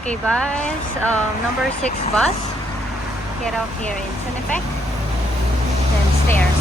Okay guys, number 6 bus. Get off here in Sinipec. Then stairs.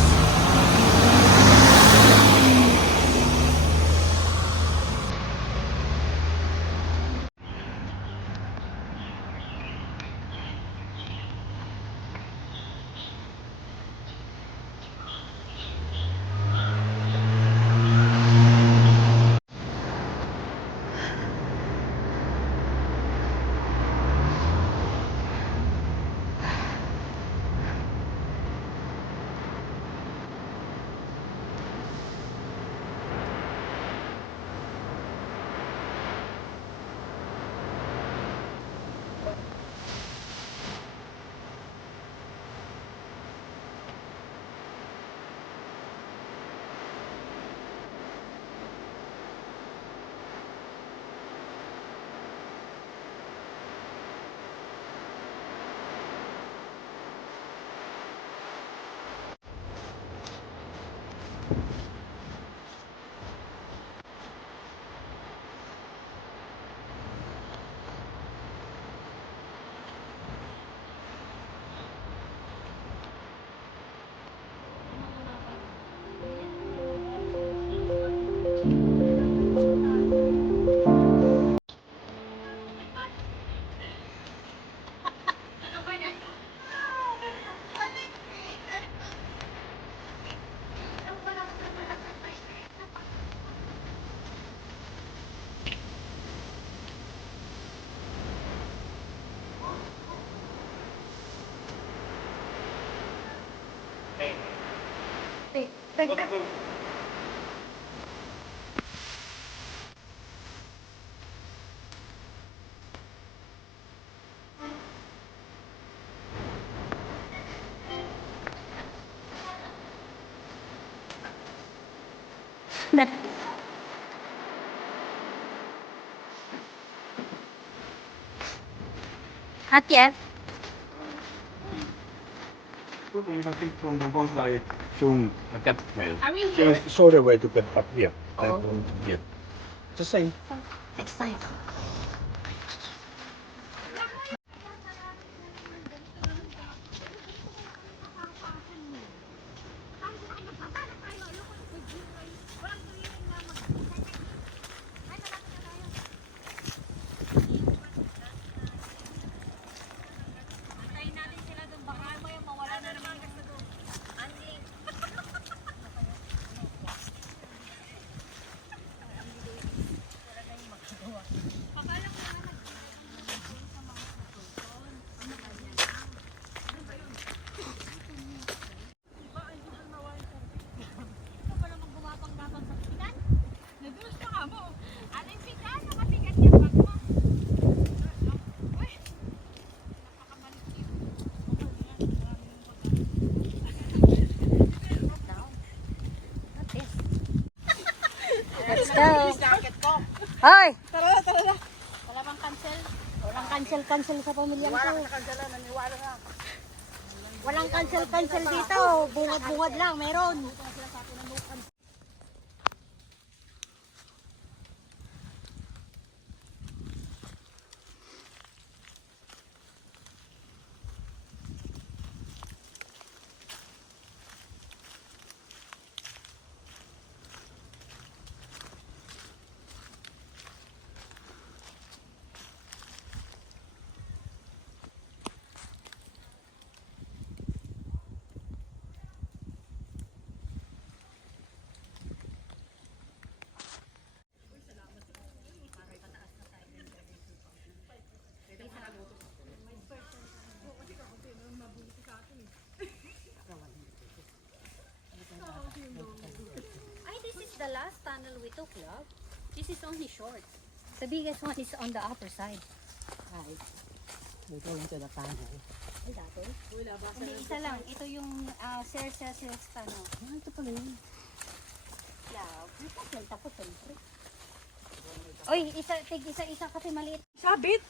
Not yet. From the bonsai to get well. Show the way to get up here. And from here. The same. Next time. Let's go. Hoy! Tara na. Wala bang cancel? Walang cancel sa pamilya ko. Wala ka kansala, naniwala na. Walang cancel dito. Bungad-bungad lang, meron. The last tunnel we took, love. This is only short. The biggest one is on the upper side. Right. We're going to the tunnel. Hindi, isa lang. Ito yung Celsius ano. Ito pala yun. Love. Tapos siyempre. Oy, isa kasi maliit. Sabit!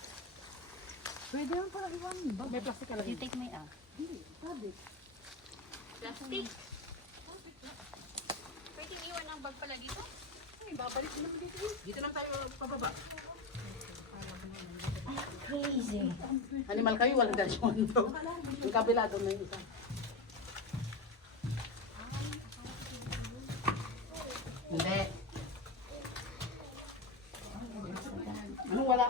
Pwede yan pala iwan. May plastic ka You take my Sabit. Plastic. Pwede iwan ang bag pala dito? Ay, babalik sila dito. Dito lang tayo pababa. Crazy. Animal kayo, walang dasyon to. Yung kabila doon na yung isa. Hindi. Ano wala?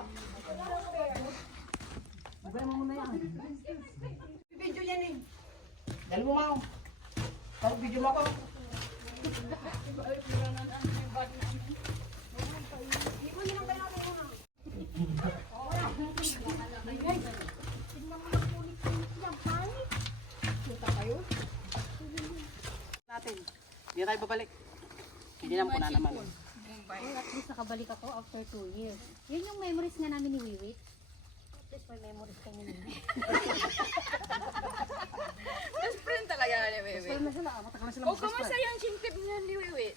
Bagay mo muna yan. Video yan eh. Dali mo mao. Tawag video mo ako. Natin. Hindi tayo babalik. Hindi naman po na naman. At least nakabalik ako after 2 years. Yun yung memories nga namin ni Wiwit. At least may memories kami ni Wiwit. Best friend talaga ni Wiwi. Pero na sila, matagal na sila O, kamusta yung chintip niya ni Wiwi?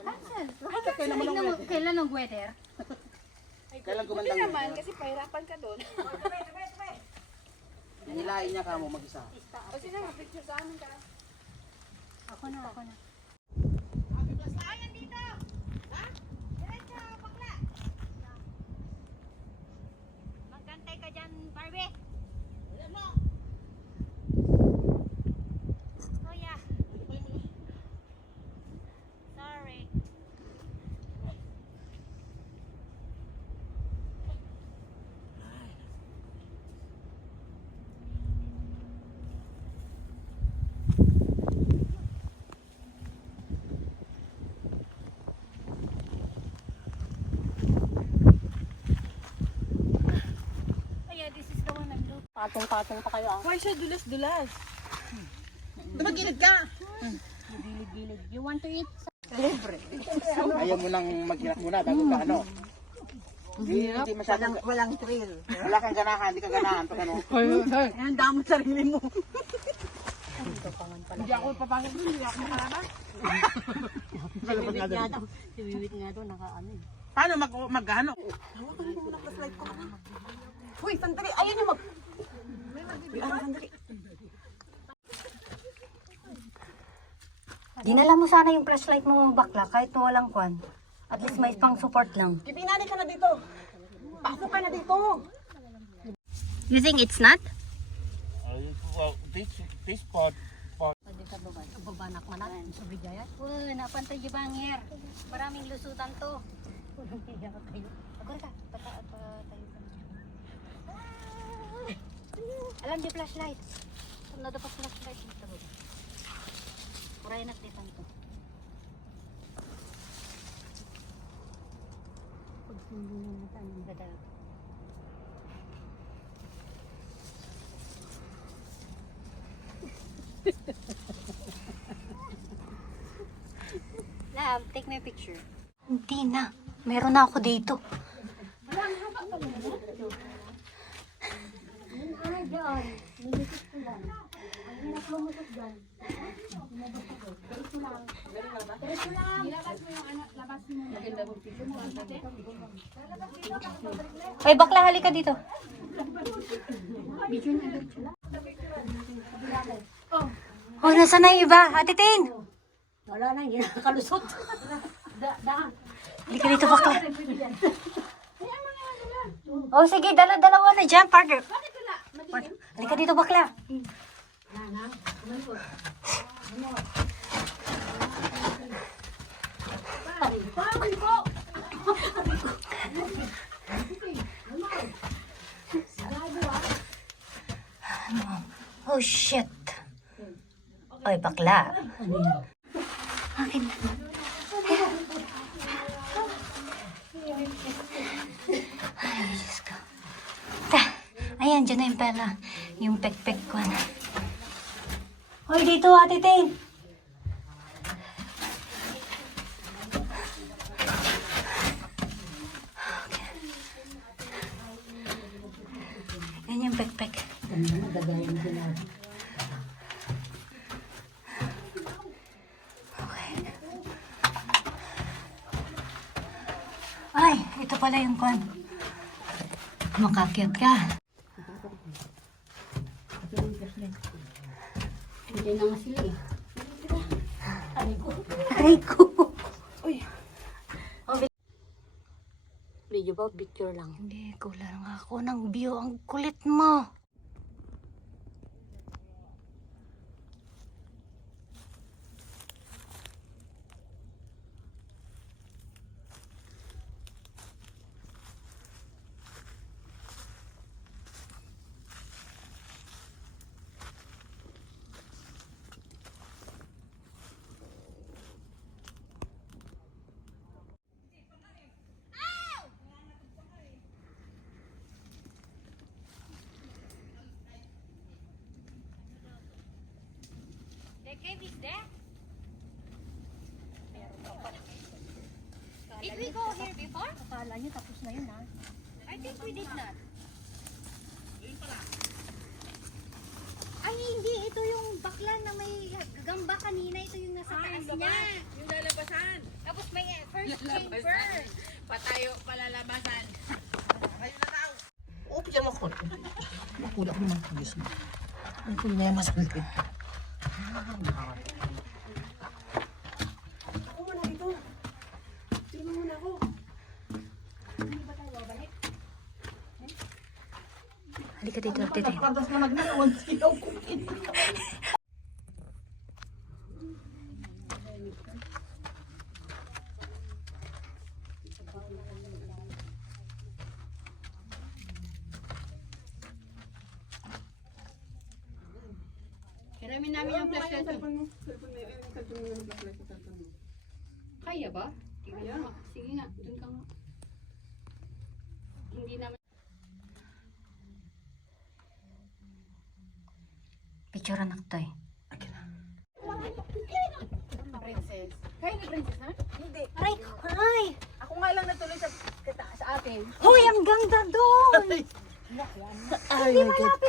Cancel. Kailan Kailan ang weather? Kailan Buti gumandang naman, yun? kasi pahirapan ka doon. Nilain niya ka mo mag-isa. O, sino mag-picture sa amin ka? Ako na. Magkantay ka dyan, Barbie. Kuya. Sorry. Ayan, this is the one I'm looking. Patong-patong pa kayo ah. Why siya dulas-dulas? Dumagilid ka! Gilid-gilid. You want to eat? Ayaw mo nang mag-hirap muna bago ka ano. Hindi masyadong... Walang thrill. Wala kang ganahan, hindi ka ganahan pag ano. Ang damo sarili mo. Hindi ako papasok doon, hindi ako makalabas. Si Wiwit nga doon, naka-ano eh. Paano mag-ano? Uy, sandali. Ayun yung mag... Sandali. Dinala mo sana yung flashlight mo bakla kahit walang kwan. At least may pang support lang. Kipinali ka na dito. Pasok ka na dito. You think it's not? Well, this part. Pwede ka babanak manat sa bigaya. Uy, napantay yung bangir. Maraming lusutan to. Agor ka. Tayo ka. Alam di flashlight. Kung nado pa flashlight dito. Kuray na dito to. Pagsumbungan mo tayo ng gada. Love, take my picture. Hindi na. Meron na ako dito. Ay, bakla, halika dito. Oh, nasa na yung iba? Ate Tin! Wala na, hindi nakakalusot. Halika dito, bakla. Oh, sige, dalawa na dyan, partner. Halika dito, bakla. Oh, shit. Oy, bakla. Akin na. Ay, Diyos ko. Ayan, dyan na yung pala. Yung pek-pek ko na. Hoy, dito, Ate Tin. Yan yung pek-pek. Ganda na, gagayan sila. Okay. Ay, ito pala yung kwan. Makakyat ka. Hindi na nga sila eh. Aray ko. Aray ko. Uy. Video ba? Picture lang. Hindi, kulang ako ng view. Ang kulit mo. The cave is there? Did we go here before? Akala nyo tapos na yun ha? I think we did not. Ay hindi, ito yung bakla na may gamba kanina. Ito yung nasa taas niya. Yung lalabasan. Tapos may first chamber. Patayo, palalabasan. Kayo na tao. Oo, picture mo ko. Nakula ko naman. Diyos mo. Ang kulo na yung masalit. Ako muna dito. Tingnan muna ako. Halika dito, tete. Pagkakas na nagnawan silaw ko. Kiramin namin yung flashlight. Kaya ba? Kaya. Sige nga, dun ka nga. Hindi naman. Picture anak to eh. Princess. Kaya ni Princess na? Hindi. Aray ko, ay! Ako nga lang natuloy sa atin. Hoy, ang ganda doon! Ay, my God.